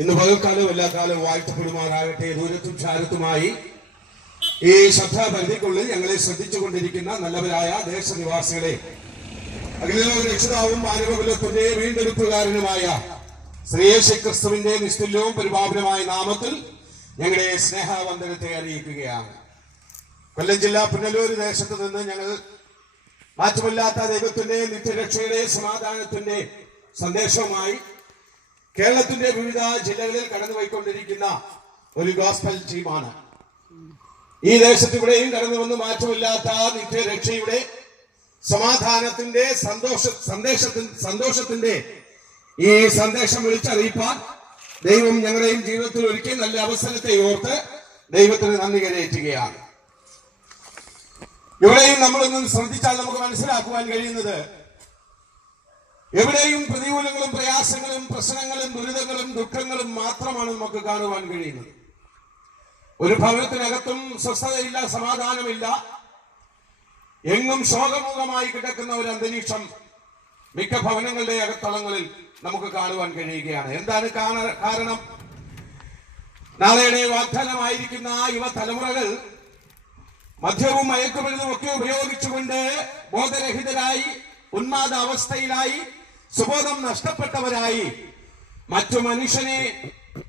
ഇന്ന് പകൽക്കാലം എല്ലാ കാലവും വാഴ്ത്തപ്പെടുമാറാകട്ടെ. ദൂരത്തും ചാരത്തുമായി ഈ ശ്രദ്ധാപരിധിക്കുള്ളിൽ ഞങ്ങളെ ശ്രദ്ധിച്ചുകൊണ്ടിരിക്കുന്ന നല്ലവരായ ദേശനിവാസികളെ, അഖിലലോക രക്ഷിതാവും മാനവകുലത്തിന്റെ വീണ്ടെടുപ്പുകാരനുമായ ശ്രീയേശു ക്രിസ്തുവിന്റെ നിസ്തുല്യവും പരിപാവനമായ നാമത്തിൽ ഞങ്ങളുടെ സ്നേഹവന്ദനത്തെ അറിയിക്കുകയാണ്. കൊല്ലം ജില്ല പുനലൂർ ദേശത്ത് നിന്ന് ഞങ്ങൾ മാറ്റമില്ലാത്ത ദൈവത്തിന്റെ നിത്യരക്ഷയുടെ സമാധാനത്തിന്റെ സന്ദേശവുമായി കേരളത്തിന്റെ വിവിധ ജില്ലകളിൽ കടന്നുപോയിക്കൊണ്ടിരിക്കുന്ന ഒരു ഗോസ്പൽ ടീമാണ്. ഈ ദേശത്തിവിടെയും കടന്നു വന്ന് മാറ്റമില്ലാത്ത നിത്യരക്ഷയുടെ സമാധാനത്തിന്റെ സന്തോഷത്തിന്റെ ഈ സന്ദേശം വിളിച്ചറിയിപ്പാൻ ദൈവം ഞങ്ങളുടെയും ജീവിതത്തിൽ ഒരിക്കൽ നല്ല അവസരത്തെ ഓർത്ത് ദൈവത്തിന് നന്ദി കരയേറ്റുകയാണ്. ഇവിടെയും നമ്മളൊന്നും ശ്രദ്ധിച്ചാൽ നമുക്ക് മനസ്സിലാക്കുവാൻ കഴിയുന്നത്, എവിടെയും പ്രതികൂലങ്ങളും പ്രയാസങ്ങളും പ്രശ്നങ്ങളും ദുരിതങ്ങളും ദുഃഖങ്ങളും മാത്രമാണ് നമുക്ക് കാണുവാൻ കഴിയുന്നത്. ഒരു ഭവനത്തിനകത്തും സ്വസ്ഥതയില്ല, സമാധാനമില്ല. എങ്ങും ശോകമുഖമായി കിടക്കുന്ന ഒരു അന്തരീക്ഷം മിക്ക ഭവനങ്ങളുടെ അകത്തളങ്ങളിൽ നമുക്ക് കാണുവാൻ കഴിയുകയാണ്. എന്താണ് കാരണം? നാളെയുടെ വാഗ്ദാനമായിരിക്കുന്ന യുവതലമുറകൾ മദ്യവും മയക്കുമരുന്നും ഒക്കെ ഉപയോഗിച്ചുകൊണ്ട് ബോധരഹിതരായി, ഉന്മാദ അവസ്ഥയിലായി, സുബോധം നഷ്ടപ്പെട്ടവരായി, മറ്റു മനുഷ്യനെ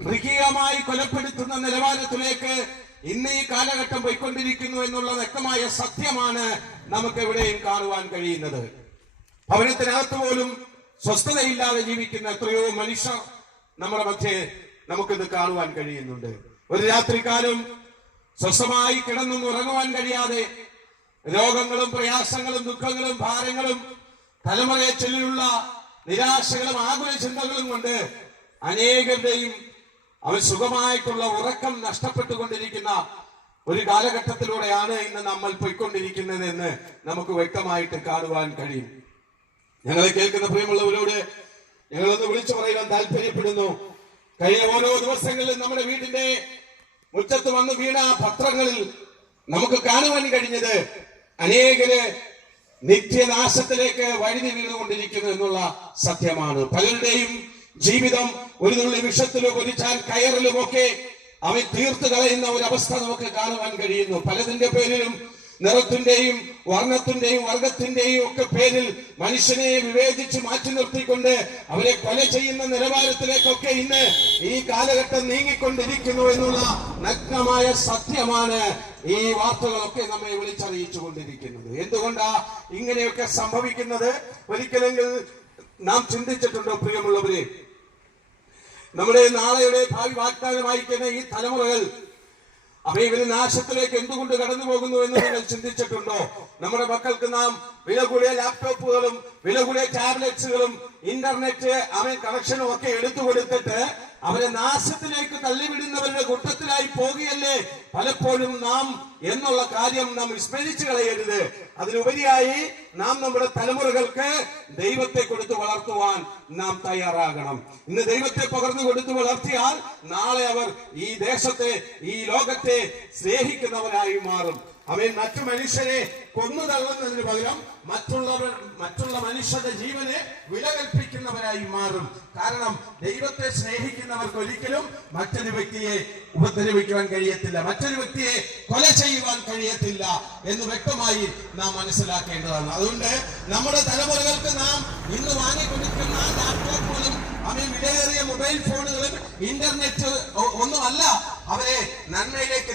മൃഗീയമായി കൊലപ്പെടുത്തുന്ന നിലവാരത്തിലേക്ക് ഇന്ന് ഈ കാലഘട്ടം പോയിക്കൊണ്ടിരിക്കുന്നു എന്നുള്ള വ്യക്തമായ സത്യമാണ് നമുക്ക് എവിടെയും കാണുവാൻ കഴിയുന്നത്. ഭവനത്തിനകത്ത് പോലും സ്വസ്ഥതയില്ലാതെ ജീവിക്കുന്ന എത്രയോ മനുഷ്യർ നമ്മുടെ മധ്യേ നമുക്കിന്ന് കാണുവാൻ കഴിയുന്നുണ്ട്. ഒരു രാത്രികാലം സ്വസ്ഥമായി കിടന്നും ഉറങ്ങുവാൻ കഴിയാതെ രോഗങ്ങളും പ്രയാസങ്ങളും ദുഃഖങ്ങളും ഭാരങ്ങളും തലമുറയെ ചൊല്ലിയുള്ള നിരാശകളും ആകുല ചിന്തകളും കൊണ്ട് അനേകരുടെയും അവർ സുഖമായിട്ടുള്ള ഉറക്കം നഷ്ടപ്പെട്ടുകൊണ്ടിരിക്കുന്ന ഒരു കാലഘട്ടത്തിലൂടെയാണ് ഇന്ന് നമ്മൾ പോയിക്കൊണ്ടിരിക്കുന്നത് എന്ന് നമുക്ക് വ്യക്തമായിട്ട് കാണുവാൻ കഴിയും. ഞങ്ങളെ കേൾക്കുന്ന പ്രിയമുള്ളവരോട് ഞങ്ങളൊന്ന് വിളിച്ചു പറയുവാൻ താല്പര്യപ്പെടുന്നു. കഴിഞ്ഞ ഓരോ ദിവസങ്ങളിലും നമ്മുടെ വീടിന്റെ മുറ്റത്ത് വന്ന് വീണ പത്രങ്ങളിൽ നമുക്ക് കാണുവാൻ കഴിഞ്ഞത് അനേകര് നിത്യനാശത്തിലേക്ക് വഴുതി വീണുകൊണ്ടിരിക്കുന്നു എന്നുള്ള സത്യമാണ്. പലരുടെയും ജീവിതം ഒരു തുള്ളി വിഷത്തിലോ പൊരിച്ചാൽ കയറിലുമൊക്കെ അവൻ തീർത്തു കളയുന്ന ഒരു അവസ്ഥ നമുക്ക് കാണുവാൻ കഴിയുന്നു. പലതിന്റെ പേരിലും നിറത്തിന്റെയും വർണ്ണത്തിന്റെയും വർഗത്തിന്റെയും ഒക്കെ പേരിൽ മനുഷ്യനെ വിവേചിച്ച് മാറ്റി നിർത്തിക്കൊണ്ട് അവരെ കൊല ചെയ്യുന്ന നിലവാരത്തിലേക്കൊക്കെ ഇന്ന് ഈ കാലഘട്ടം നീങ്ങിക്കൊണ്ടിരിക്കുന്നു എന്നുള്ള നഗ്നമായ സത്യമാണ് ഈ വാർത്തകളൊക്കെ നമ്മെ വിളിച്ചറിയിച്ചു കൊണ്ടിരിക്കുന്നത്. എന്തുകൊണ്ടാ ഇങ്ങനെയൊക്കെ സംഭവിക്കുന്നത്? ഒരിക്കലെങ്കിൽ നാം ചിന്തിച്ചിട്ടുണ്ടോ പ്രിയമുള്ളവരെ? നമ്മുടെ നാളെയുടെ ഭാവി വാഗ്ദാനമായിരിക്കുന്ന ഈ തലമുറകൾ അവയിവര് നാശത്തിലേക്ക് എന്തുകൊണ്ട് കടന്നു പോകുന്നു എന്ന് നിങ്ങൾ ചിന്തിച്ചിട്ടുണ്ടോ? നമ്മുടെ മക്കൾക്ക് നാം വില കൂടിയ ലാപ്ടോപ്പുകളും വില കൂടിയ ടാബ്ലറ്റ്സുകളും ഇന്റർനെറ്റ് കണക്ഷനും ഒക്കെ എടുത്തു കൊടുത്തിട്ട് അവരെ നാശത്തിലേക്ക് തള്ളിവിടുന്നവരുടെ കൂട്ടത്തിലായി പോകുകയല്ലേ പലപ്പോഴും നാം എന്നുള്ള കാര്യം നാം വിസ്മരിച്ചു കളയരുത്. അതിലുപരിയായി നാം നമ്മുടെ തലമുറകൾക്ക് ദൈവത്തെ കൊടുത്തു വളർത്തുവാൻ നാം തയ്യാറാകണം. ഇന്ന് ദൈവത്തെ പകർന്നു കൊടുത്തു വളർത്തിയാൽ നാളെ അവർ ഈ ദേശത്തെ, ഈ ലോകത്തെ സ്നേഹിക്കുന്നവരായി മാറും. അവൻ മറ്റു മനുഷ്യരെ കൊന്നു തള്ളുന്നതിന് പകരം മറ്റുള്ള മനുഷ്യരുടെ ജീവനെ വില കൽപ്പിക്കുന്നവരായി മാറും. കാരണം ദൈവത്തെ സ്നേഹിക്കുന്നവർക്ക് ഒരിക്കലും മറ്റൊരു വ്യക്തിയെ ഉപദ്രവിക്കുവാൻ കഴിയത്തില്ല, മറ്റൊരു വ്യക്തിയെ കൊല ചെയ്യുവാൻ കഴിയത്തില്ല എന്ന് വ്യക്തമായി നാം മനസ്സിലാക്കേണ്ടതാണ്. അതുകൊണ്ട് നമ്മുടെ തലമുറകൾക്ക് നാം ഇന്ന് വാങ്ങിക്കൊടുക്കുന്ന ലാപ്ടോപ്പുകളും വിലയേറിയ മൊബൈൽ ഫോണുകളും ഇന്റർനെറ്റ് ഒന്നുമല്ല അവരെ നന്മയിലേക്ക്.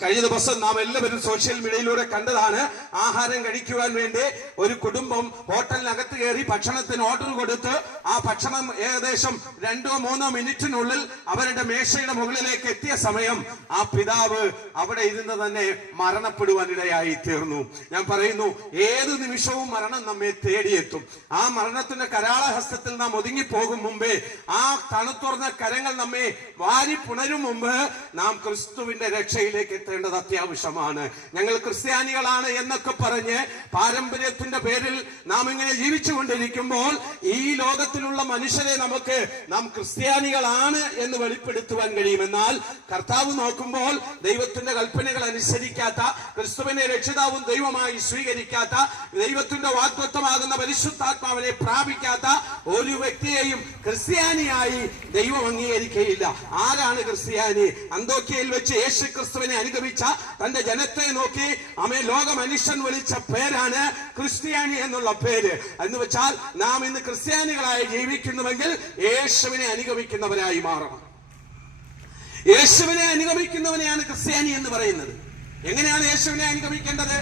കഴിഞ്ഞ ദിവസം നാം എല്ലാവരും സോഷ്യൽ മീഡിയയിലൂടെ കണ്ടതാണ്. ആഹാരം കഴിക്കുവാൻ വേണ്ടി ഒരു കുടുംബം ഹോട്ടലിനകത്ത് കയറി ഭക്ഷണത്തിന് ഓർഡർ കൊടുത്ത് ആ ഭക്ഷണം ഏകദേശം 2-3 മിനിറ്റിനുള്ളിൽ അവരുടെ മേശയുടെ മുകളിലേക്ക് എത്തിയ സമയം ആ പിതാവ് അവിടെ ഇരുന്ന് തന്നെ മരണപ്പെടുവാനിടയായി തീർന്നു. ഞാൻ പറയുന്നു, ഏത് നിമിഷവും മരണം നമ്മെ തേടിയെത്തും. ആ മരണത്തിന്റെ കരാളഹസ്തത്തിൽ നാം ഒതുങ്ങിപ്പോകും മുമ്പേ, ആ തണുത്തുറന്ന കരങ്ങൾ നമ്മെ വാരി പുണരും മുമ്പ് നാം ക്രിസ്തുവിന്റെ രക്ഷയിലേക്ക് വെളിപ്പെടുത്തേണ്ടത് അത്യാവശ്യമാണ്. ഞങ്ങൾ ക്രിസ്ത്യാനികളാണ് എന്നൊക്കെ പറഞ്ഞ് പാരമ്പര്യത്തിന്റെ പേരിൽ നാം ഇങ്ങനെ ജീവിച്ചു കൊണ്ടിരിക്കുമ്പോൾ ഈ ലോകത്തിലുള്ള മനുഷ്യരെ നാം ക്രിസ്ത്യാനികളാണ് എന്ന് വെളിപ്പെടുത്തുവാൻ കഴിയും. എന്നാൽ കർത്താവ് നോക്കുമ്പോൾ ദൈവത്തിന്റെ കൽപ്പനകൾ അനുസരിക്കാത്ത, ക്രിസ്തുവിനെ രക്ഷിതാവും ദൈവമായി സ്വീകരിക്കാത്ത, ദൈവത്തിന്റെ വാഗ്ദത്തമാകുന്ന പരിശുദ്ധാത്മാവിനെ പ്രാപിക്കാത്ത ഒരു വ്യക്തിയെയും ക്രിസ്ത്യാനിയായി ദൈവം അംഗീകരിക്കുകയില്ല. ആരാണ് ക്രിസ്ത്യാനി? അന്തോക്യയിൽ വെച്ച് യേശു ക്രിസ്തുവിനെ അനുഗമിച്ച തന്റെ ജനത്തെ നോക്കി ലോക മനുഷ്യൻ വിളിച്ച പേരാണ് ക്രിസ്ത്യാനി എന്നുള്ള പേര്. എന്ന് വെച്ചാൽ നാം ഇന്ന് ക്രിസ്ത്യാനികളായി ജീവിക്കുന്നുവെങ്കിൽ യേശുവിനെ അനുഗമിക്കുന്നവരായി മാറണം. യേശുവിനെ അനുഗമിക്കുന്നവനെയാണ് ക്രിസ്ത്യാനി എന്ന് പറയുന്നത്. എങ്ങനെയാണ് യേശുവിനെ അനുഗമിക്കേണ്ടത്?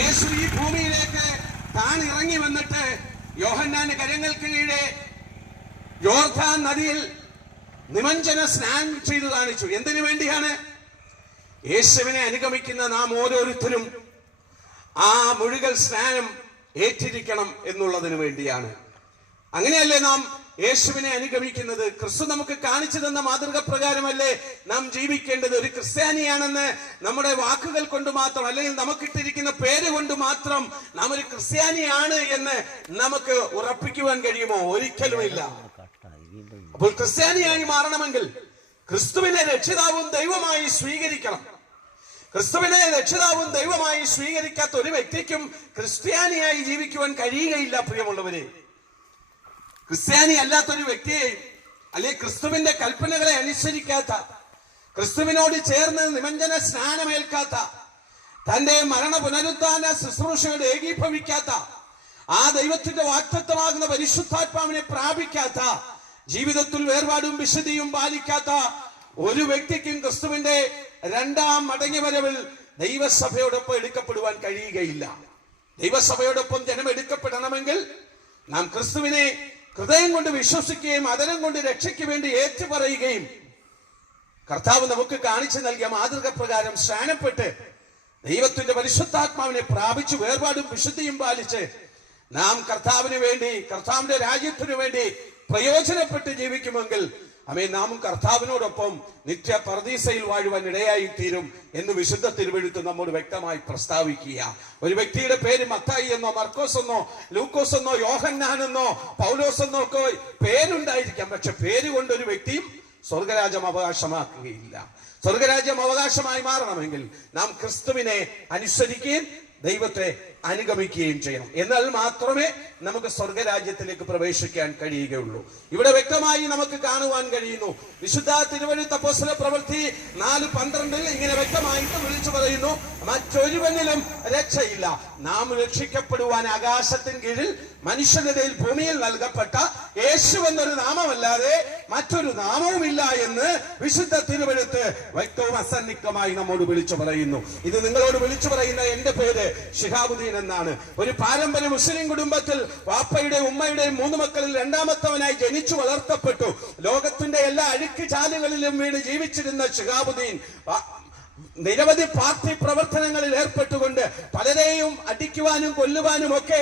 യേശു ഈ ഭൂമിയിലേക്ക് താൻ ഇറങ്ങി വന്നിട്ട് യോഹന്നാന്റെ കരങ്ങൾക്ക് കീഴെ യോർദാൻ നദിയിൽ നിമഞ്ജന സ്നാനം ചെയ്തു കാണിച്ചു. എന്തിനു വേണ്ടിയാണ്? യേശുവിനെ അനുഗമിക്കുന്ന നാം ഓരോരുത്തരും ആ മുഴുകൽ സ്നാനം ഏറ്റിരിക്കണം എന്നുള്ളതിനു വേണ്ടിയാണ്. അങ്ങനെയല്ലേ നാം യേശുവിനെ അനുഗമിക്കുന്നത്? ക്രിസ്തു നമുക്ക് കാണിച്ചു തന്ന മാതൃക പ്രകാരമല്ലേ നാം ജീവിക്കേണ്ടത്? ഒരു ക്രിസ്ത്യാനിയാണെന്ന് നമ്മുടെ വാക്കുകൾ കൊണ്ട് മാത്രം, അല്ലെങ്കിൽ നമുക്കിട്ടിരിക്കുന്ന പേര് കൊണ്ട് മാത്രം നാം ഒരു ക്രിസ്ത്യാനിയാണ് എന്ന് നമുക്ക് ഉറപ്പിക്കുവാൻ കഴിയുമോ? ഒരിക്കലുമില്ല. അപ്പോൾ ക്രിസ്ത്യാനിയായി മാറണമെങ്കിൽ ക്രിസ്തുവിനെ രക്ഷിതാവും ദൈവമായി സ്വീകരിക്കണം. ക്രിസ്തുവിനെ രക്ഷിതാവും ദൈവമായി സ്വീകരിക്കാത്ത ഒരു വ്യക്തിക്കും ക്രിസ്ത്യാനിയായി ജീവിക്കുവാൻ കഴിയുകയില്ല. പ്രിയമുള്ളവരെ, ക്രിസ്ത്യാനി അല്ലാത്തൊരു വ്യക്തിയെ, അല്ലെങ്കിൽ ക്രിസ്തുവിന്റെ കൽപ്പനകളെ അനുസരിക്കാത്ത, ക്രിസ്തുവിനോട് ചേർന്ന് നിമഞ്ജന സ്നാനമേൽക്കാത്ത, തന്റെ മരണ പുനരുദ്ധാന ശുശ്രൂഷയോട് ഏകീഭവിക്കാത്ത, ആ ദൈവത്തിന്റെ വാഗ്ദത്തമാകുന്ന പരിശുദ്ധാത്മാവിനെ പ്രാപിക്കാത്ത, ജീവിതത്തിൽ വേർപാടും വിശുദ്ധിയും പാലിക്കാത്ത ഒരു വ്യക്തിക്കും ക്രിസ്തുവിന്റെ രണ്ടാം മടങ്ങിവരവിൽ ദൈവസഭയോടൊപ്പം എടുക്കപ്പെടുവാൻ കഴിയുകയില്ല. ദൈവസഭയോടൊപ്പം ജനം എടുക്കപ്പെടണമെങ്കിൽ നാം ക്രിസ്തുവിനെ ഹൃദയം കൊണ്ട് വിശ്വസിക്കുകയും അതരം കൊണ്ട് രക്ഷയ്ക്ക് വേണ്ടി ഏറ്റുപറയുകയും കർത്താവ് നമുക്ക് കാണിച്ചു നൽകിയ മാതൃക പ്രകാരം സ്നാനപ്പെട്ട് ദൈവത്തിന്റെ പരിശുദ്ധാത്മാവിനെ പ്രാപിച്ചു വേർപാടും വിശുദ്ധിയും പാലിച്ച് നാം കർത്താവിന് വേണ്ടി, കർത്താവിന്റെ രാജ്യത്തിനു വേണ്ടി പ്രയോജനപ്പെട്ട് ജീവിക്കുമെങ്കിൽ നാമും കർത്താവിനോടൊപ്പം നിത്യ പർദീസയിൽ വാഴുവാൻ ഇടയായി തീരും എന്ന് വിശുദ്ധ തിരുവെഴുത്ത് നമ്മോട് വ്യക്തമായി പ്രസ്താവിക്കുക. ഒരു വ്യക്തിയുടെ പേര് മത്തായി എന്നോ മർക്കോസ് എന്നോ ലൂക്കോസ് എന്നോ യോഹന്നാൻ എന്നോ പൗലോസ് എന്നോ ഒക്കെ പേരുണ്ടായിരിക്കാം. പക്ഷെ പേര് കൊണ്ട് ഒരു വ്യക്തിയും സ്വർഗരാജ്യം അവകാശമാക്കുകയില്ല. സ്വർഗരാജ്യം അവകാശമായി മാറണമെങ്കിൽ നാം ക്രിസ്തുവിനെ അനുസരിക്കുകയും ദൈവത്തെ അനുഗമിക്കുകയും ചെയ്യണം. എന്നാൽ മാത്രമേ നമുക്ക് സ്വർഗരാജ്യത്തിലേക്ക് പ്രവേശിക്കാൻ കഴിയുകയുള്ളൂ. ഇവിടെ വ്യക്തമായി നമുക്ക് കാണുവാൻ കഴിയുന്നു. വിശുദ്ധ തിരുവെഴുത്ത് അപ്പോസ്തല പ്രവൃത്തി 4:12 ഇങ്ങനെ വ്യക്തമായിട്ട് വിളിച്ചു പറയുന്നു, മറ്റൊരുവനിലും രക്ഷയില്ല. നാം രക്ഷിക്കപ്പെടുവാൻ ആകാശത്തിന് കീഴിൽ മനുഷ്യനിടയിൽ ഭൂമിയിൽ നൽകപ്പെട്ട യേശു എന്നൊരു നാമമല്ലാതെ മറ്റൊരു നാമവുമില്ല എന്ന് വിശുദ്ധ തിരുവെഴുത്ത് വ്യക്തവും അസന്നിഗ്ധമായി നമ്മോട് വിളിച്ചു പറയുന്നു. ഇത് നിങ്ങളോട് വിളിച്ചു പറയുന്ന എന്റെ പേര് ശിഹാബുദ്ദീൻ എന്നാണ്. ഒരു പാരമ്പര്യ മുസ്ലിം കുടുംബത്തിൽ വാപ്പയുടെയും ഉമ്മയുടെയും 3 മക്കളിൽ രണ്ടാമത്തവനായി ജനിച്ചു വളർത്തപ്പെട്ടു. ലോകത്തിന്റെ എല്ലാ അഴുക്ക് ചാലുകളിലും വീണ് ജീവിച്ചിരുന്ന ശിഹാബുദ്ദീൻ നിരവധി പാർട്ടി പ്രവർത്തനങ്ങളിൽ ഏർപ്പെട്ടുകൊണ്ട് പലരെയും അടിക്കുവാനും കൊല്ലുവാനും ഒക്കെ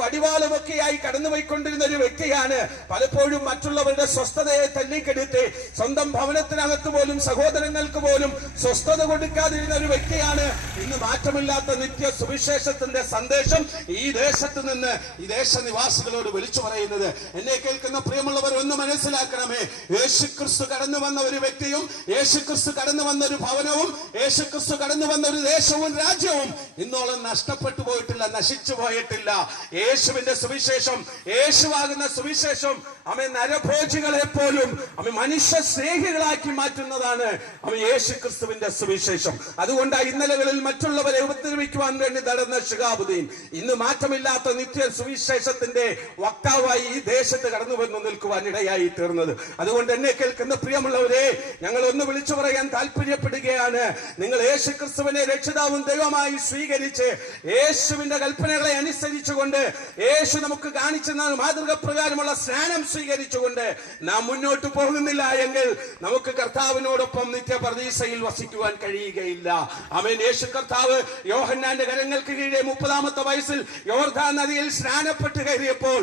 വടിവാളുമൊക്കെയായി കടന്നുപോയിക്കൊണ്ടിരുന്ന ഒരു വ്യക്തിയാണ്. പലപ്പോഴും മറ്റുള്ളവരുടെ സ്വസ്ഥതയെ തല്ലിക്കെടുത്ത് സ്വന്തം ഭവനത്തിനകത്ത് പോലും സഹോദരങ്ങൾക്ക് പോലും സ്വസ്ഥത കൊടുക്കാതിരുന്ന ഒരു വ്യക്തിയാണ്. ഇന്ന് മാറ്റമില്ലാത്ത നിത്യ സുവിശേഷത്തിന്റെ സന്ദേശം ഈ ദേശത്ത് നിന്ന് ഈ ദേശനിവാസികളോട് വിളിച്ചു പറയുന്നത്. എന്നെ കേൾക്കുന്ന പ്രിയമുള്ളവർ ഒന്ന് മനസ്സിലാക്കണമേ, യേശുക്രിസ്തു കടന്നു വന്ന ഒരു വ്യക്തിയും യേശുക്രിസ്തു കടന്നു വന്ന ഒരു ഭവനവും യേശുക്രിസ്തു കടന്നു വന്ന ഒരു ദേശവും രാജ്യവും ഇന്നോളം നഷ്ടപ്പെട്ടു പോയിട്ടില്ല, നശിച്ചു പോയിട്ടില്ല. യേശുവിന്റെ സുവിശേഷം, യേശുവാകുന്ന സുവിശേഷം നരഭോജികളെ പോലും മനുഷ്യ സ്നേഹികളാക്കി മാറ്റുന്നതാണ് യേശുക്രിസ്തുവിന്റെ സുവിശേഷം. അതുകൊണ്ടാണ് ഇന്നലകളിൽ മറ്റുള്ളവരെ ഉപദ്രവിക്കുവാൻ വേണ്ടി നടന്ന ശിഹാബുദ്ദീൻ ഇന്ന് മാറ്റമില്ലാത്ത നിത്യ സുവിശേഷത്തിന്റെ വക്താവായി ഈ ദേശത്ത് കടന്നു വന്നു നിൽക്കുവാൻ ഇടയായി തീർന്നത്. അതുകൊണ്ട് എന്നെ കേൾക്കുന്ന പ്രിയമുള്ളവരെ, ഞങ്ങൾ ഒന്ന് വിളിച്ചു പറയാൻ താല്പര്യപ്പെടുകയാണ്. നിങ്ങൾ യേശുക്രിസ്തുവിനെ രക്ഷിതാവും ദൈവമായി സ്വീകരിച്ച് യേശുവിന്റെ കൽപ്പനകളെ അനുസരിച്ചുകൊണ്ട് യേശു നമുക്ക് കാണിച്ചു മാതൃക പ്രകാരമുള്ള സ്നാനം സ്വീകരിച്ചുകൊണ്ട് നാം മുന്നോട്ട് പോകുന്നില്ല എങ്കിൽ നമുക്ക് കർത്താവിനോടൊപ്പം നിത്യ പർദീസയിൽ വസിക്കുവാൻ കഴിയുകയില്ല. ആമേൻ. യേശു കർത്താവ് യോഹന്നാന്റെ കരങ്ങൾക്ക് കീഴെ 30-ാമത്തെ വയസ്സിൽ യോർദാൻ നദിയിൽ സ്നാനപ്പെട്ട് കയറിയപ്പോൾ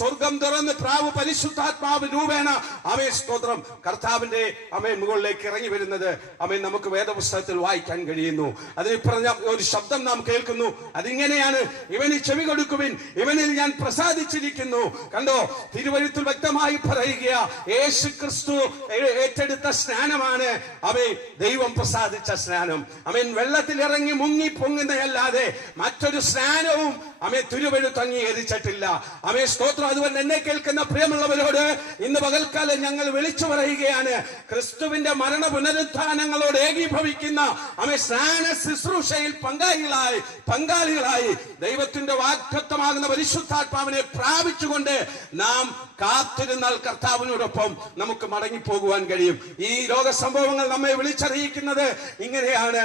സ്വർഗം തുറന്ന് പ്രാവ് പരിശുദ്ധാത്മാവ് രൂപേണ സ്തോത്രം കർത്താവിന്റെ മുകളിലേക്ക് ഇറങ്ങി വരുന്നത് നമുക്ക് വേദപുസ്തകം പുസ്തകത്തിൽ വായിക്കാൻ കഴിയുന്നു. അതിൽ പറഞ്ഞ ഒരു ശബ്ദം നാം കേൾക്കുന്നു. അതിങ്ങനെയാണ്: ഇവന് ചെവി കൊടുക്കുവിൻ, ഇവനിൽ ഞാൻ പ്രസാദിച്ചിരിക്കുന്നു. കണ്ടോ, തിരുവഴുത്തിൽ വ്യക്തമായി പറയുക, യേശു ക്രിസ്തു ഏറ്റെടുത്ത സ്നാനമാണ് ദൈവം പ്രസാദിച്ച സ്നാനം. വെള്ളത്തിൽ ഇറങ്ങി മുങ്ങി പൊങ്ങുന്നതല്ലാതെ മറ്റൊരു സ്നാനവും തിരുവഴുത്ത് അംഗീകരിച്ചിട്ടില്ല. സ്തോത്രം. അതുകൊണ്ട് എന്നെ കേൾക്കുന്ന പ്രിയമുള്ളവരോട് ഇന്ന് പകൽക്കാലം ഞങ്ങൾ വിളിച്ചു പറയുകയാണ്: ക്രിസ്തുവിന്റെ മരണ പുനരുത്ഥാനങ്ങളോട് ഏകീഭവിക്കുന്ന സ്നാന ശുശ്രൂഷയിൽ പങ്കാളികളായി ദൈവത്തിന്റെ വാഗ്ദത്തമാകുന്ന പരിശുദ്ധാത്മാവിനെ പ്രാപിച്ചുകൊണ്ട് നാം കാത്തിരുന്നാൽ കർത്താവിനോടൊപ്പം നമുക്ക് മടങ്ങിപ്പോകുവാൻ കഴിയും. ഈ ലോക സംഭവങ്ങൾ നമ്മെ വിളിച്ചറിയിക്കുന്നത് ഇങ്ങനെയാണ്: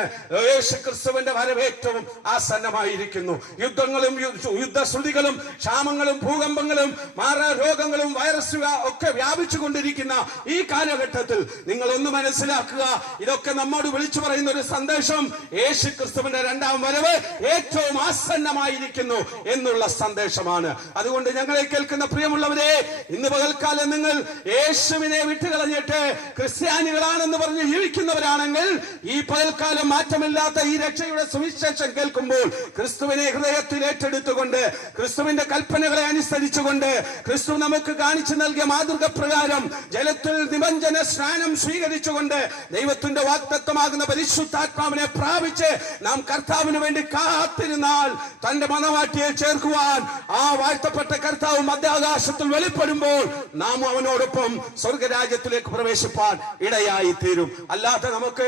യേശു ക്രിസ്തുവിന്റെ വരവേറ്റവും ആസന്നമായിരിക്കുന്നു. യുദ്ധങ്ങളും യുദ്ധശ്രുതികളും ക്ഷാമങ്ങളും ഭൂകമ്പങ്ങളും മാറാരോഗങ്ങളും വൈറസ് ഒക്കെ വ്യാപിച്ചു കൊണ്ടിരിക്കുന്ന ഈ കാലഘട്ടത്തിൽ നിങ്ങൾ ഒന്ന് മനസ്സിലാക്കുക, ഇതൊക്കെ നമ്മോട് വിളിച്ചു പറയുന്ന ഒരു സന്ദേശം: യേശു ക്രിസ്തുവിന്റെ രണ്ടാം വരവ് ഏറ്റവും ആസന്നമായിരിക്കുന്നു എന്നുള്ള സന്ദേശമാണ്. അതുകൊണ്ട് ഞങ്ങളെ കേൾക്കുന്ന പ്രിയമുള്ളവരെ, ഇന്ന് പകൽക്കാലം നിങ്ങൾ യേശുവിനെ വിട്ടുകളഞ്ഞിട്ട് ക്രിസ്ത്യാനികളാണെന്ന് പറഞ്ഞ് ജീവിക്കുന്നവരാണെങ്കിൽ, ഈ പകൽക്കാലം മാറ്റമില്ലാത്ത ഈ രക്ഷയുടെ സുവിശേഷം കേൾക്കുമ്പോൾ ക്രിസ്തുവിനെ ഹൃദയത്തിൽ ഏറ്റെടുത്തുകൊണ്ട്, ക്രിസ്തുവിന്റെ കൽപ്പനകളെ അനുസരിച്ചുകൊണ്ട്, ക്രിസ്തു നമുക്ക് കാണിച്ചു നൽകിയ മാതൃക പ്രകാരം ജലത്തിൽ നിമഞ്ജന സ്നാനം സ്വീകരിച്ചുകൊണ്ട് ദൈവത്തിന്റെ വാഗ്ദത്തമാകുന്ന പരിശുദ്ധാത്മാവിനെ പ്രാപിച്ച് നാം കർത്താവിന് വേണ്ടി കാത്തിരുന്നാൽ തന്റെ മണവാട്ടിയെ ചേർക്കുവാൻ ആ വാഴ്ത്തപ്പെട്ട കർത്താവ് മധ്യാകാശത്തിൽ വെളിപ്പെടുമ്പോൾ നാം അവനോടൊപ്പം സ്വർഗരാജ്യത്തിലേക്ക് പ്രവേശിപ്പാൻ ഇടയായി തീരും. അല്ലാതെ നമുക്ക്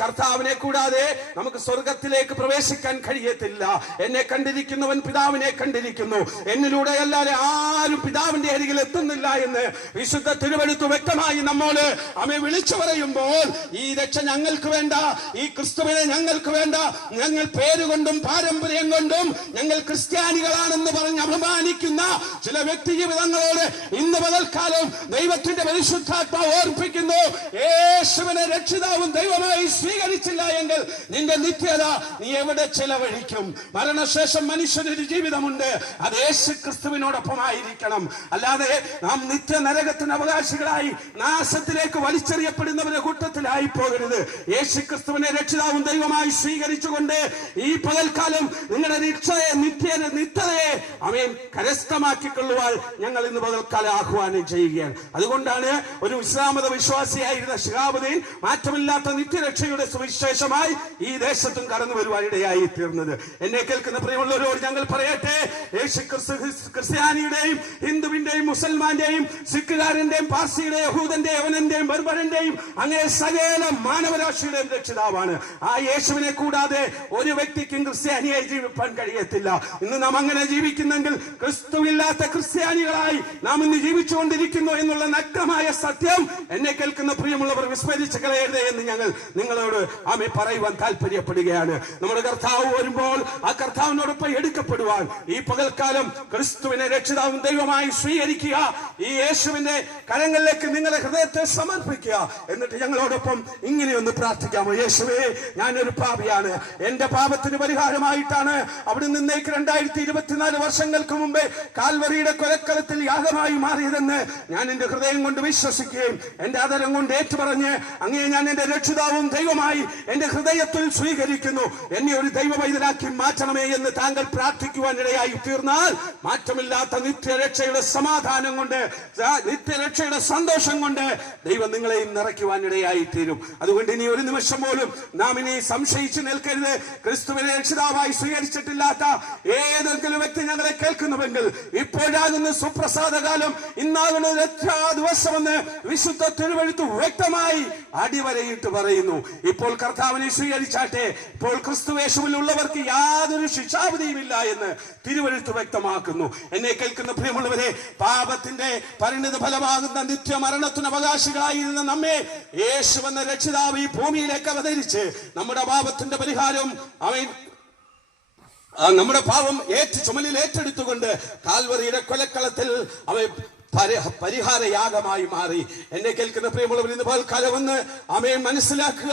കർത്താവിനെ കൂടാതെ നമുക്ക് സ്വർഗത്തിലേക്ക് പ്രവേശിക്കാൻ കഴിയത്തില്ല. എന്നെ കണ്ടിരിക്കുന്നവൻ പിതാവിനെ കണ്ടിരിക്കുന്നു, എന്നിലൂടെ അല്ലാതെ ആരും പിതാവിന്റെ അരികിൽ എത്തുന്നില്ല എന്ന് വിശുദ്ധ തിരുവെഴുത്ത് വ്യക്തമായി നമ്മോട് വിളിച്ചു പറയുമ്പോൾ, ഈ രക്ഷ ഞങ്ങൾക്ക് വേണ്ട, ഈ ക്രിസ്തുവിനെ ഞങ്ങൾക്ക് വേണ്ട, ഞങ്ങൾ പേരുകൊണ്ടും പാരമ്പര്യം കൊണ്ടും ഞങ്ങൾ ക്രിസ്ത്യാനികളാണെന്ന് പറഞ്ഞ് അഭിമാനിക്കുന്ന ചില വ്യക്തി ജീവിതങ്ങളോട് ഇന്ന് പകൽക്കാലം ദൈവത്തിന്റെ പരിശുദ്ധാത്മാവ് ഓർപ്പിക്കുന്നു: യേശുവിനെ രക്ഷിതാവും ദൈവമായി സ്വീകരിച്ചില്ല എങ്കിൽ നിന്റെ നിത്യത നീ എവിടെ ചെലവഴിക്കും? മരണശേഷം മനുഷ്യനൊരു ജീവിതമുണ്ട്, അത് യേശു ക്രിസ്തുവിനോടൊപ്പമായിരിക്കണം. അല്ലാതെ നാം നിത്യ നരകത്തിന് അവകാശികളായി നാശത്തിലേക്ക് വലിച്ചെറിയപ്പെടുന്നവരുടെ കൂട്ടത്തിലായി പോകരുത്. യേശു ക്രിസ്തുവിനെ രക്ഷിതാവും ദൈവമായി സ്വീകരിച്ചുകൊണ്ട് ഈ പകൽക്കാലം നിങ്ങളുടെ നിത്യതയെ കരസ്ഥമാക്കിക്കൊള്ളുവാൻ ഞങ്ങൾ ഇന്ന് പകൽക്കാലം ആഹ്വാനം ചെയ്യുകയാണ്. അതുകൊണ്ടാണ് ഒരു ഇസ്ലാമത വിശ്വാസിയായിരുന്ന ശിഹാബുദ്ദീൻ മാറ്റമില്ലാത്ത നിത്യരക്ഷയുടെ സുവിശേഷമായി ഈ ദേശത്തും കടന്നു വരുവാൻ ഇടയായി തീർന്നത്. എന്നെ കേൾക്കുന്ന പ്രിയമുള്ളവരോട് ഞങ്ങൾ പറയട്ടെ: യേശു ക്രിസ്ത്യാനിയുടെയും ഹിന്ദുവിന്റെയും മുസൽമാന്റെയും സിഖുകാരന്റെയും പാർസിയുടെയും യഹൂദന്റെയും യവനന്റെയും ബർബറിന്റെയും അങ്ങനെ സകല മാനവരാശിയുടെയും രക്ഷിതാവാണ്. ആ യേശുവിനെ കൂടാതെ ഒരു വ്യക്തിക്കും ക്രിസ്ത്യാനിയായി ജീവിക്കാൻ കഴിയത്തില്ല. ഇന്ന് നാം അങ്ങനെ ജീവിക്കുന്നെങ്കിൽ ക്രിസ്തുവില്ലാത്ത ക്രിസ്ത്യാനികളായി നാം ഇന്ന് ജീവിച്ചുകൊണ്ടിരിക്കുന്നു എന്നുള്ള നഗ്നമായ സത്യം എന്നെ കേൾക്കുന്ന പ്രിയമുള്ളവർ വിസ്മരിച്ച് കളയരുതേ എന്ന് ഞങ്ങൾ നിങ്ങളോട് പറയുവാൻ താല്പര്യപ്പെടുകയാണ്. നമ്മുടെ കർത്താവ് വരുമ്പോൾ ആ കർത്താവിനോടൊപ്പം എടുക്കപ്പെടുവാൻ ഈ പകൽക്കാലം ക്രിസ്തുവിനെ രക്ഷിതാവും ദൈവമായി സ്വീകരിക്കുക. ഈ യേശുവിന്റെ കരങ്ങളിലേക്ക് നിങ്ങളുടെ ഹൃദയത്തെ സമർപ്പിക്കുക. എന്നിട്ട് ഞങ്ങളോടൊപ്പം ഇങ്ങനെയൊന്ന് പ്രാർത്ഥിക്കാമോ? യേശുവേ, ഞാനൊരു പാപിയാണ്. എന്റെ പാപത്തിന് പരിഹാരമായിട്ടാണ് അവിടെ നിന്നേക്ക് 2024 വർഷങ്ങൾക്ക് മുമ്പേ കാൽവറിയുടെ കൊലക്കളത്തിൽ യാഗമായി മാറിയതെന്ന് ഞാൻ എന്റെ ഹൃദയം കൊണ്ട് വിശ്വസിക്കുകയും എന്റെ ആദരം കൊണ്ട് ഏറ്റുപറഞ്ഞ് അങ്ങേ ഞാൻ എന്റെ രക്ഷിതാവും ദൈവമായി എന്റെ ഹൃദയത്തിൽ സ്വീകരിക്കുന്നു. എന്നെ ഒരു ദൈവ പൈതലാക്കി മാറ്റണമേ എന്ന് താങ്കൾ പ്രാർത്ഥിക്കുവാൻ ഇടയായി തീർന്നാൽ മാറ്റമില്ലാത്ത നിത്യരക്ഷയുടെ സമാധാനം കൊണ്ട്, നിത്യരക്ഷയുടെ സന്തോഷം കൊണ്ട് ദൈവം നിങ്ങളെയും നിറയ്ക്കുവാൻ ഇടയായി തീരും. അതുകൊണ്ട് ഇനി ഒരു നിമിഷം പോലും നാം ഇനി സംശയിച്ചു നിൽക്കരുത്. ക്രിസ്തുവിനെ രക്ഷിതാവായി സ്വീകരിച്ചിട്ടില്ലാത്ത ഏതെങ്കിലും വ്യക്തി ഞങ്ങളെ കേൾക്കുന്നുവെങ്കിൽ ഇപ്പോഴാകുന്ന സുപ്രസാദകാലം, ഇന്നാകുന്ന രക്ഷാ ദിവസമെന്ന് വിശുദ്ധ തിരുവെഴുത്ത് വ്യക്തമായി അടിവരയിട്ട് പറയുന്നു. ഇപ്പോൾ കർത്താവിനെ സ്വീകരിച്ചാട്ടെ, ഇപ്പോൾ ക്രിസ്തുവേശുവിൽ ഉള്ളവർക്ക് യാതൊരു ശിക്ഷാവിധിയുമില്ല എന്ന് തിരുവെഴുത്ത് വ്യക്തമാക്കുന്നു. എന്നെ കേൾക്കുന്ന പ്രിയമുള്ളവരെ, പാപത്തിന്റെ പരിണിത ഫലമാകുന്ന നിത്യമരണത്തിന് അവകാശികളായിരുന്ന നമ്മെ യേശു എന്ന രക്ഷിതാവ് ഈ ഭൂമിയിലേക്ക് അവതരിച്ച് നമ്മുടെ പാപത്തിന്റെ പരിഹാരം നമ്മുടെ പാപം ചുമലിൽ ഏറ്റെടുത്തുകൊണ്ട് കാൽവറിയുടെ കൊലക്കളത്തിൽ പരിഹാരയാഗമായി മാറി. എന്നെ കേൾക്കുന്ന പ്രിയമുള്ളവർ, ഇന്ന് പൽക്കാലം ഒന്ന് ആമേൻ മനസ്സിലാക്കുക,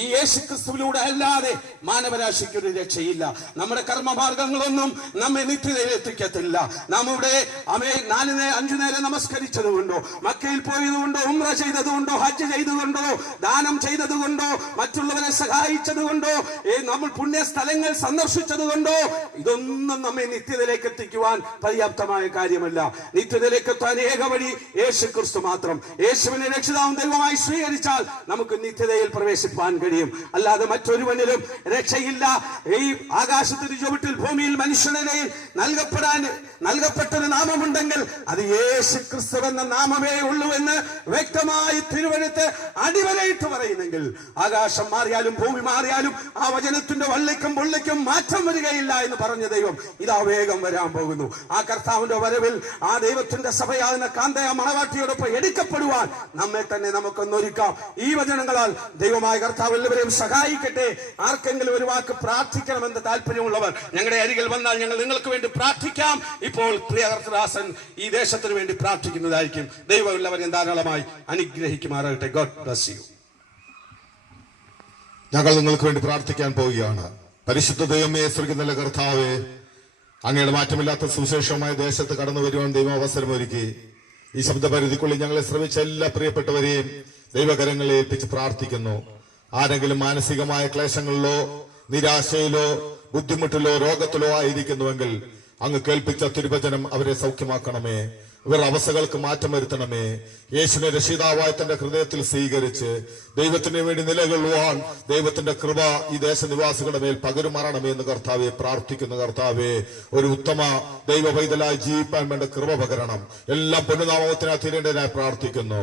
ഈ യേശുക്രിസ്തുവിലൂടെ അല്ലാതെ മാനവരാശിക്ക് ഒരു രക്ഷയില്ല. നമ്മുടെ കർമ്മമാർഗങ്ങളൊന്നും നമ്മെ നിത്യതയിൽ എത്തിക്കത്തില്ല. നാം ഇവിടെ 5 നേരം നമസ്കരിച്ചതുകൊണ്ടോ, മക്കയിൽ പോയതുകൊണ്ടോ, ഉംറ ചെയ്തതുകൊണ്ടോ, ഹജ്ജ് ചെയ്തതുകൊണ്ടോ, ദാനം ചെയ്തതുകൊണ്ടോ, മറ്റുള്ളവരെ സഹായിച്ചതുകൊണ്ടോ, നമ്മൾ പുണ്യ സ്ഥലങ്ങൾ സന്ദർശിച്ചതുകൊണ്ടോ ഇതൊന്നും നമ്മെ നിത്യതയിലേക്ക് എത്തിക്കുവാൻ പര്യാപ്തമായ കാര്യമല്ല. നിത്യതയിലേക്ക് എത്താൻ ഏക വഴി യേശുക്രിസ്തു മാത്രം. യേശുവിനെ രക്ഷിതാവും ദൈവമായി സ്വീകരിച്ചാൽ നമുക്ക് നിത്യതയിൽ പ്രവേശിപ്പാൻ കഴിയും. അല്ലാതെ മറ്റൊരുവനിലും രക്ഷയില്ല. ഈ ആകാശത്തിന്റെ ചുവട്ടിൽ ഭൂമിയിൽ മനുഷ്യനിലയിൽ നൽകപ്പെട്ടൊരു നാമമുണ്ടെങ്കിൽ അത് യേശുക്രിസ്തു എന്ന നാമമേ ഉള്ളൂ എന്ന് വ്യക്തമായി തിരുവഴുത്ത് അടിവരയിട്ട് പറയുന്നെങ്കിൽ, ആകാശം മാറിയാലും ഭൂമി മാറിയാലും ആ വചനത്തിന്റെ വള്ളിക്കും പുള്ളിക്കും മാറ്റം വരികയില്ല എന്ന് പറഞ്ഞ ദൈവം ഇതാ വേഗം വരാൻ പോകുന്നു. ആ കർത്താവിന്റെ വരവിൽ ആ ദൈവത്തിന്റെ സഭയാകുന്ന കാന്തയ മണവാട്ടിയോടൊപ്പം എടുക്കപ്പെടുവാൻ നമ്മെ തന്നെ നമുക്കൊന്നൊരുക്കാം. ഈ വചനങ്ങളാൽ ദൈവമായ കർത്താവ് എല്ലാവരെയും സഹായിക്കട്ടെ. ആർക്കെങ്കിലും ഒരു വാക്ക് പ്രാർത്ഥിക്കണമെന്ന് താല്പര്യമുള്ളവർ ഞങ്ങളുടെ അരികിൽ വന്നാൽ ഞങ്ങൾ നിങ്ങൾക്ക് വേണ്ടി പ്രാർത്ഥിക്കാം. ഇപ്പോൾ പ്രിയ കർത്തദാസൻ ഈ ദേശത്തിന് വേണ്ടി പ്രാർത്ഥിക്കുന്നതായിരിക്കും. ദൈവം എല്ലാവരെയും ധാരാളമായി അനുഗ്രഹിക്കുമാറാകട്ടെ. God bless you. ഞങ്ങൾ നിങ്ങൾക്ക് വേണ്ടി പ്രാർത്ഥിക്കാൻ പോവുകയാണ്. പരിശുദ്ധ ദൈവമേ, സ്വർഗ്ഗത്തിലെ കർത്താവേ, അങ്ങയുടെ മാറ്റമില്ലാത്ത സുവിശേഷമായ ദേശത്ത് കടന്നു വരുവാൻ ദൈവം അവസരമൊരുക്കി. ഈ ശബ്ദപരിധിക്കുള്ളിൽ ഞങ്ങളെ ശ്രമിച്ച എല്ലാ പ്രിയപ്പെട്ടവരെയും ദൈവകരങ്ങളെ ഏൽപ്പിച്ച് പ്രാർത്ഥിക്കുന്നു. ആരെങ്കിലും മാനസികമായ ക്ലേശങ്ങളിലോ നിരാശയിലോ ബുദ്ധിമുട്ടിലോ രോഗത്തിലോ ആയിരിക്കുന്നുവെങ്കിൽ അങ്ങ് കേൾപ്പിച്ച തിരുവചനം അവരെ സൗഖ്യമാക്കണമേ. ഇവരുടെ അവസ്ഥകൾക്ക് മാറ്റം വരുത്തണമേ. യേശുവിനെ രക്ഷിതാവായി തന്റെ ഹൃദയത്തിൽ സ്വീകരിച്ച് ദൈവത്തിന് വേണ്ടി നിലകൊള്ളുവാൻ ദൈവത്തിന്റെ കൃപ ഈ ദേശനിവാസികളുടെ മേൽ പകരുമാറണമേ എന്ന് കർത്താവെ പ്രാർത്ഥിക്കുന്നു. കർത്താവെ, ഒരു ഉത്തമ ദൈവ പൈതലായി ജീവിക്കാൻ വേണ്ട കൃപ പകരണം. എല്ലാം പൊന്നുനാമത്തിനായി തീരേണ്ടതിനായി പ്രാർത്ഥിക്കുന്നു.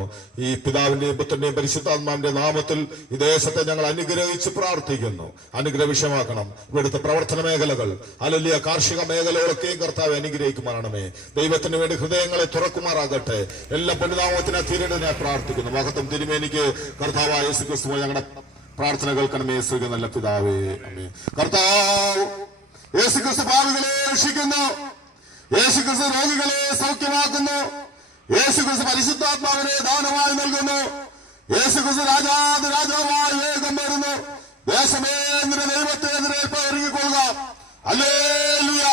ഈ പിതാവിന്റെയും പുത്രന്റെയും പരിശുദ്ധാത്മാവിന്റെ നാമത്തിൽ ഈ ദേശത്തെ ഞങ്ങൾ അനുഗ്രഹിച്ച് പ്രാർത്ഥിക്കുന്നു. അനുഗ്രഹവിഷയമാക്കണം. ഇവിടുത്തെ പ്രവർത്തന മേഖലകൾ, അലലിയ കാർഷിക മേഖലകളൊക്കെയും കർത്താവെ അനുഗ്രഹിക്കുമാറണമേ. ദൈവത്തിന് വേണ്ടി ഹൃദയങ്ങളെ തുറക്കുമാറാകട്ടെ. എല്ലാം പൊന്നുനാമത്തിനായി തീരേണ്ടതിനായി പ്രാർത്ഥിക്കുന്നു. മഹത്വം തിരുമേനിക്ക് കർത്താവായ യേശുക്രിസ്തു ഞങ്ങളുടെ പ്രാർത്ഥന കേൾക്കണമേ. സുഖ നല്ല പിതാവേ, ആമേൻ. കർത്താവ് യേശുക്രിസ്തു പാപികളെ രക്ഷിക്കുന്നു. യേശുക്രിസ്തു രോഗികളെ സൗഖ്യമാക്കുന്നു. യേശുക്രിസ്തു പരിശുദ്ധാത്മാവിനെ ദാനമായി നൽകുന്നു. യേശുക്രിസ്തു രാജാവായി വേഗം വരുന്നു. ദേശമേ നിന്റെ ദൈവത്തെ എതിരേൽപ്പ് ഒരുങ്ങിക്കൊള്ളുക. ഹല്ലേലൂയ,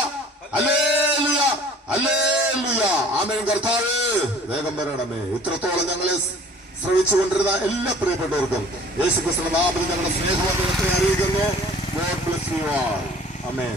ഹല്ലേലൂയ, ഹല്ലേലൂയ. ആമേൻ. കർത്താവേ, വേഗം വരണമേ. ഇത്രത്തോളം ഞങ്ങളെ ശ്രമിച്ചുകൊണ്ടിരുന്ന എല്ലാ പ്രിയപ്പെട്ടവർക്കും യേശുക്രിസ്തുവിന്റെ നാമത്തിൽ ഞങ്ങളുടെ സ്നേഹവന്ദനത്തെ അറിയിക്കുന്നു. God bless you all. Amen.